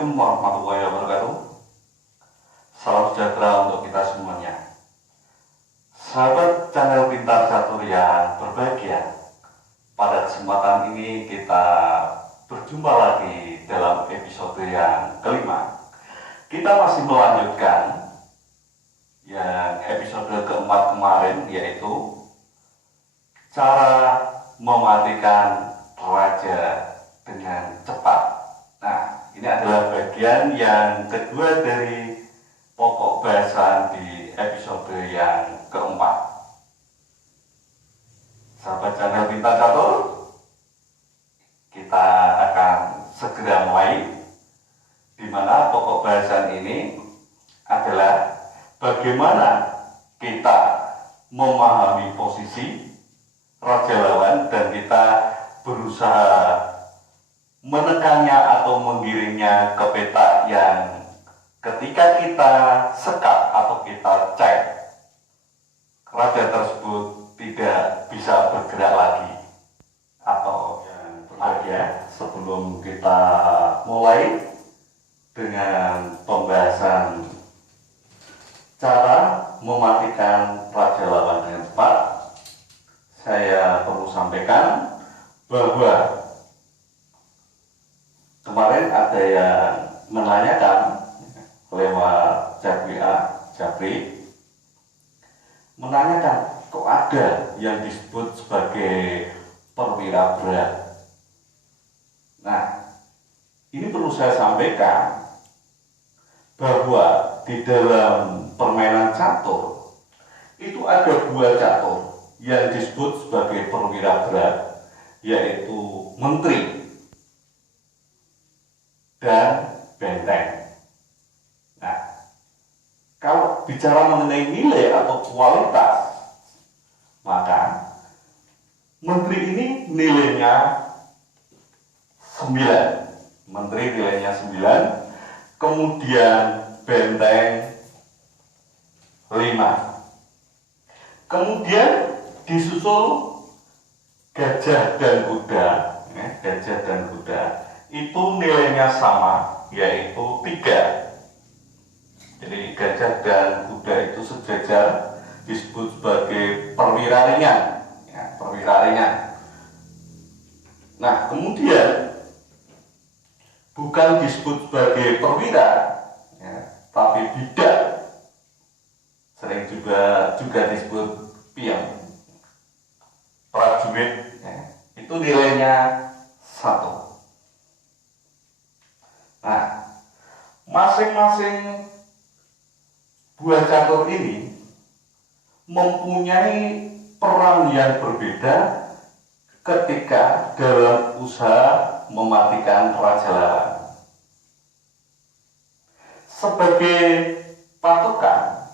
Assalamualaikum warahmatullahi wabarakatuh. Salam sejahtera untuk kita semuanya. Sahabat channel Pintar Catur yang berbahagia, pada kesempatan ini kita berjumpa lagi dalam episode yang kelima. Kita masih melanjutkan yang episode keempat kemarin, yaitu cara mematikan raja dengan cepat. Nah, ini adalah bagian yang kedua dari pokok bahasan di episode yang keempat. Sahabat channel Pintar Catur, kita akan segera mulai, di mana pokok bahasan ini adalah bagaimana kita memahami posisi raja lawan dan kita berusaha menekannya atau menggiringnya ke peta yang ketika kita sekap atau kita cek, raja tersebut tidak bisa bergerak lagi. Atau yang berbahagia, sebelum kita mulai dengan pembahasan cara mematikan raja lawan dengan cepat, saya perlu sampaikan bahwa kemarin ada yang menanyakan lewat chat WA, Japri, menanyakan kok ada yang disebut sebagai perwira berat. Nah, ini perlu saya sampaikan bahwa di dalam permainan catur itu ada dua catur yang disebut sebagai perwira berat, yaitu menteri dan benteng. Nah, kalau bicara mengenai nilai atau kualitas, maka menteri ini nilainya 9. Menteri nilainya 9, kemudian benteng 5. Kemudian disusul gajah dan kuda. Gajah dan kuda itu nilainya sama, yaitu 3. Jadi gajah dan kuda itu sejajar, disebut sebagai perwira ringan, perwira ringan. Nah, kemudian bukan disebut sebagai perwira, tapi bidak, sering juga disebut pion, prajurit, itu nilainya 1. Nah, masing-masing buah catur ini mempunyai peran yang berbeda ketika dalam usaha mematikan raja lawan. Sebagai patokan,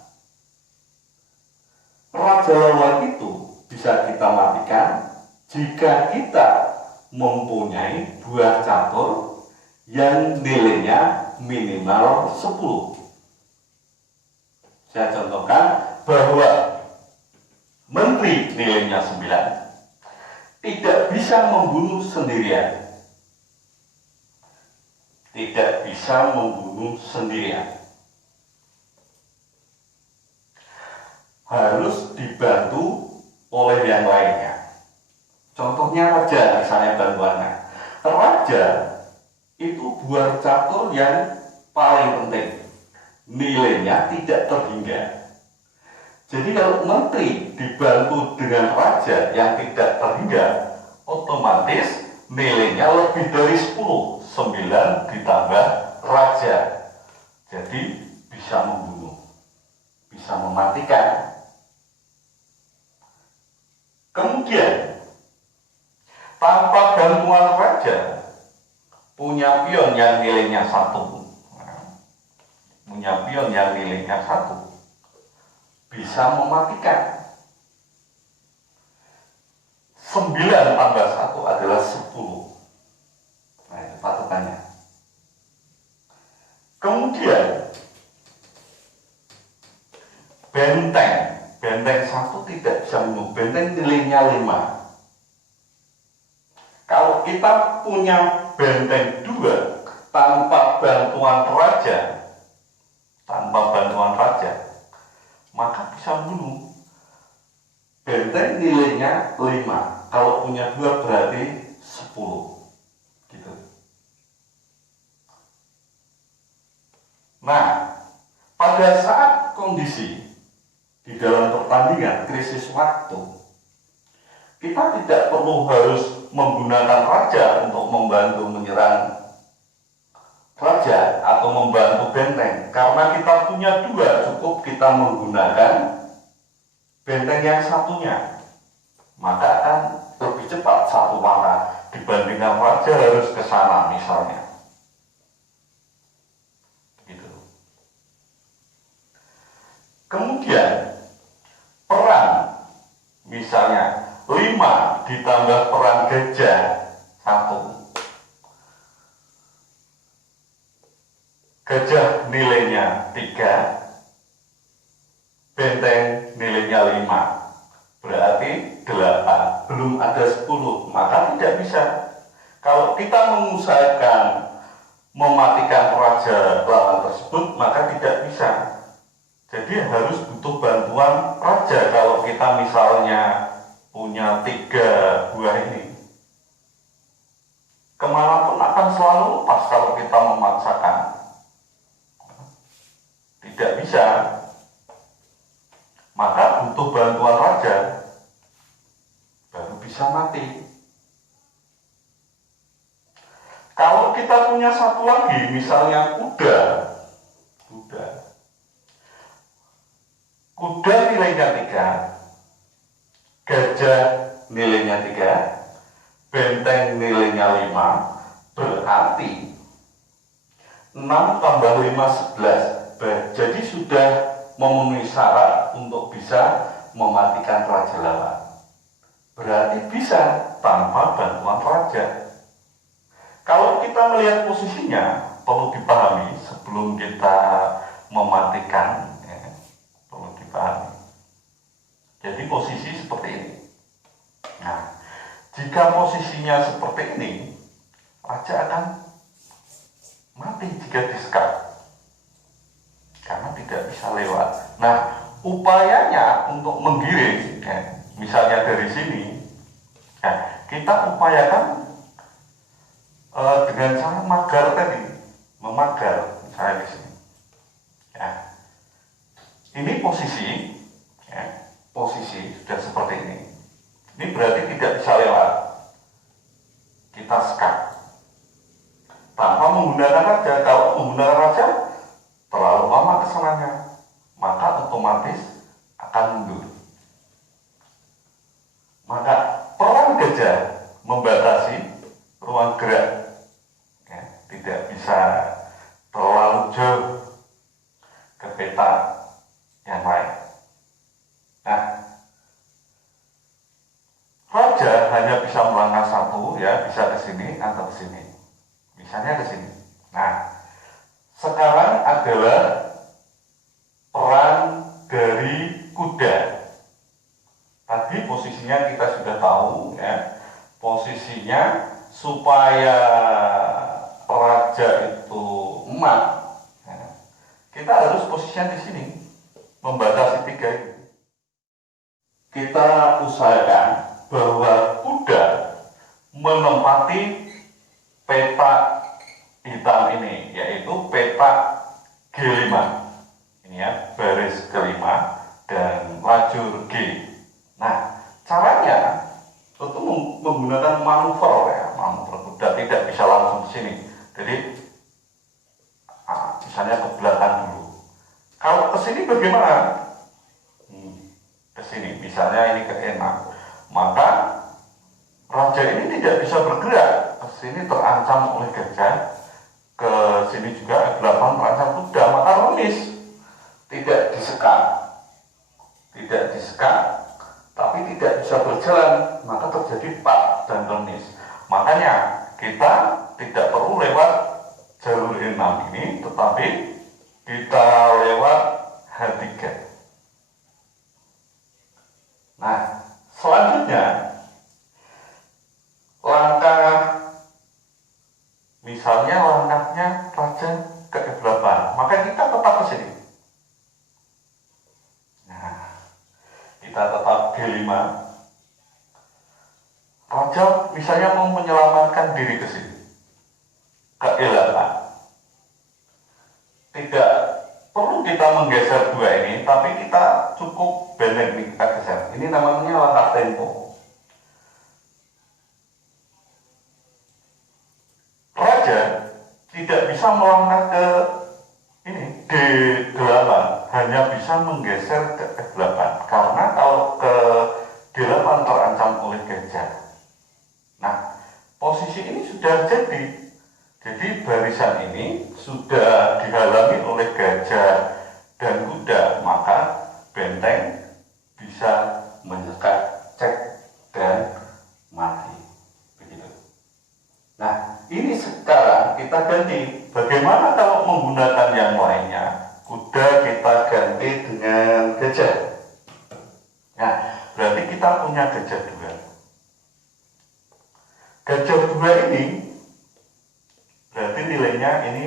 raja lawan itu bisa kita matikan jika kita mempunyai buah catur yang nilainya minimal 10. Saya contohkan bahwa menteri nilainya 9 tidak bisa membunuh sendirian. Tidak bisa membunuh sendirian. Harus dibantu oleh yang lainnya. Contohnya raja, misalnya bantuannya. Raja itu buah catur yang paling penting, nilainya tidak terhingga. Jadi kalau menteri dibantu dengan raja yang tidak terhingga, otomatis nilainya lebih dari 10. 9 ditambah raja, jadi bisa membunuh, bisa mematikan. Kemudian tanpa bantuan raja, punya pion yang nilainya 1, bisa mematikan. 9 tambah 1 adalah 10. Nah, itu patokannya. Kemudian benteng 1 tidak bisa membunuh, benteng nilainya 5. Kalau kita punya benteng 2 tanpa bantuan 5. Kalau punya 2 berarti 10. Gitu. Nah, pada saat kondisi di dalam pertandingan krisis waktu, kita tidak perlu harus menggunakan raja untuk membantu menyerang raja atau membantu benteng. Karena kita punya 2, cukup kita menggunakan benteng yang satunya. Maka akan lebih cepat satu warna dibandingkan raja harus ke sana misalnya. Gitu. Kemudian peran, misalnya 5 ditambah peran gajah 1. Gajah nilainya 3, benteng nilainya 5, berarti 8, belum ada 10, maka tidak bisa. Kalau kita mengusahakan mematikan raja lawan tersebut, maka tidak bisa. Jadi harus butuh bantuan raja kalau kita misalnya punya 3 buah ini. Kemanapun akan selalu lepas kalau kita memaksakan. Tidak bisa. Maka butuh bantuan raja baru bisa mati. Kalau kita punya satu lagi, misalnya kuda nilainya 3, gajah nilainya 3, benteng nilainya 5, berarti 6 tambah 5 11. Jadi sudah memenuhi syarat untuk bisa mematikan raja lawan. Berarti bisa tanpa bantuan raja. Kalau kita melihat posisinya, perlu dipahami sebelum kita mematikan, ya, perlu dipahami. Jadi posisi seperti ini. Nah, jika posisinya seperti ini, raja akan mati jika disekat, karena tidak bisa lewat. Nah, upayanya untuk menggiring, ya, misalnya dari sini, ya, kita upayakan dengan cara magar tadi, memagar, misalnya di sini. Ya. Ini posisi, ya, posisi sudah seperti ini. Ini berarti tidak bisa lewat. Kita sekat tanpa menggunakan raja. Kalau menggunakan raja terlalu lama kesananya, maka otomatis akan mundur. Maka peran gajah membatasi ruang gerak, ya, tidak bisa terlalu jauh ke peta yang lain. Nah, raja hanya bisa melangkah satu, ya, bisa ke sini atau ke sini. Misalnya ke sini. Nah, sekarang adalah peran dari kuda. Tadi posisinya kita sudah tahu, ya. Posisinya supaya raja itu emat, ya, kita harus posisinya di sini, membatasi 3 itu. Kita usahakan bahwa kuda menempati peta hitam ini, yaitu peta G5. Ini, ya, baris kelima dan lajur G. Nah, caranya itu menggunakan manuver, ya, manuver kuda tidak bisa langsung ke sini. Jadi, misalnya ke belakang dulu. Kalau ke sini bagaimana? Ke sini, misalnya ini ke E6. Maka raja ini tidak bisa bergerak. Ke sini terancam oleh gajah. Ke sini juga E8 terancam kuda. Maka remis, tidak disekat. Tidak disekat, tapi tidak bisa berjalan, maka terjadi pak dan remis. Makanya kita tidak perlu lewat jalur E6 ini, tetapi kita lewat H3. Nah, selanjutnya langkah, misalnya langkahnya raja ke E8, maka kita tetap ke sini. Nah, kita tetap G5, kita menggeser dua ini, tapi kita cukup benteng nih, kita geser. Ini namanya langkah tempo. Raja tidak bisa melangkah ke ini D8, hanya bisa menggeser ke F8, karena kalau ke D8 terancam oleh gajah. Nah, posisi ini sudah jadi barisan ini sudah dihalangi oleh gajah dan kuda, maka benteng bisa menyekat, cek, dan mati. Begitu. Nah, ini sekarang kita ganti. Bagaimana kalau menggunakan yang lainnya? Kuda kita ganti dengan gajah. Nah, berarti kita punya gajah dua. Gajah dua ini berarti nilainya ini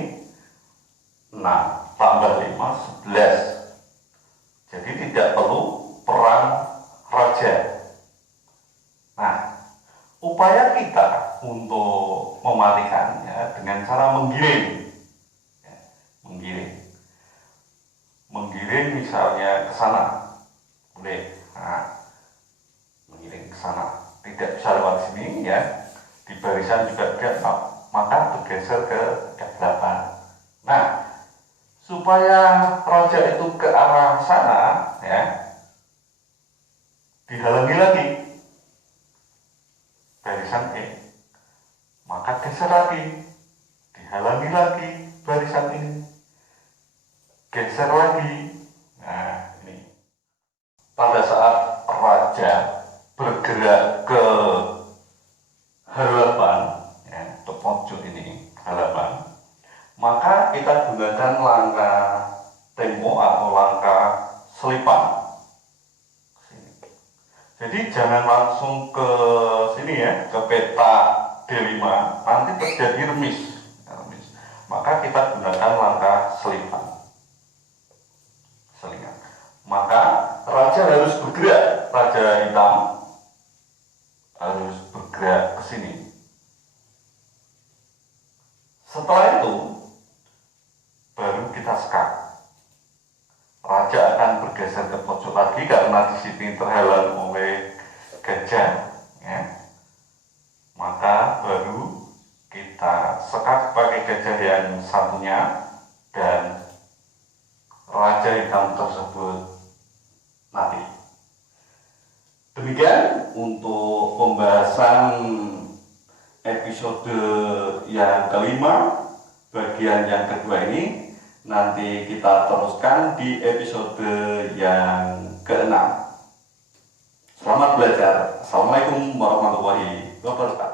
6 tambah 5, 11. Jadi tidak perlu perang raja. Nah, upaya kita untuk mematikannya dengan cara menggiring. Menggiring misalnya ke sana. Boleh. Nah, menggiring ke sana. Tidak bisa lewat sini ya. Di barisan juga tidak, maka bergeser ke F8. Nah, supaya raja itu ke arah sana ya, dihalangi lagi barisan E, maka geser lagi, dihalangi lagi barisan ini, geser lagi. Nah, ini pada saat raja bergerak ke halaman ya, ke pojok ini halaman, maka kita gunakan langkah tempo atau langkah selipan. Jadi jangan langsung ke sini ya, ke peta D5, nanti terjadi remis. Maka kita gunakan langkah selipan. Maka raja harus bergerak, raja hitam harus bergerak ke sini. Setelah itu baru kita sekat. Raja akan bergeser ke pojok lagi karena di sini terhalang oleh gajah, ya. Maka baru kita sekat pakai gajah yang satunya dan raja hitam tersebut mati. Demikian untuk pembahasan episode yang kelima, bagian yang kedua ini. Nanti kita teruskan di episode yang ke-6. Selamat belajar. Assalamualaikum warahmatullahi wabarakatuh.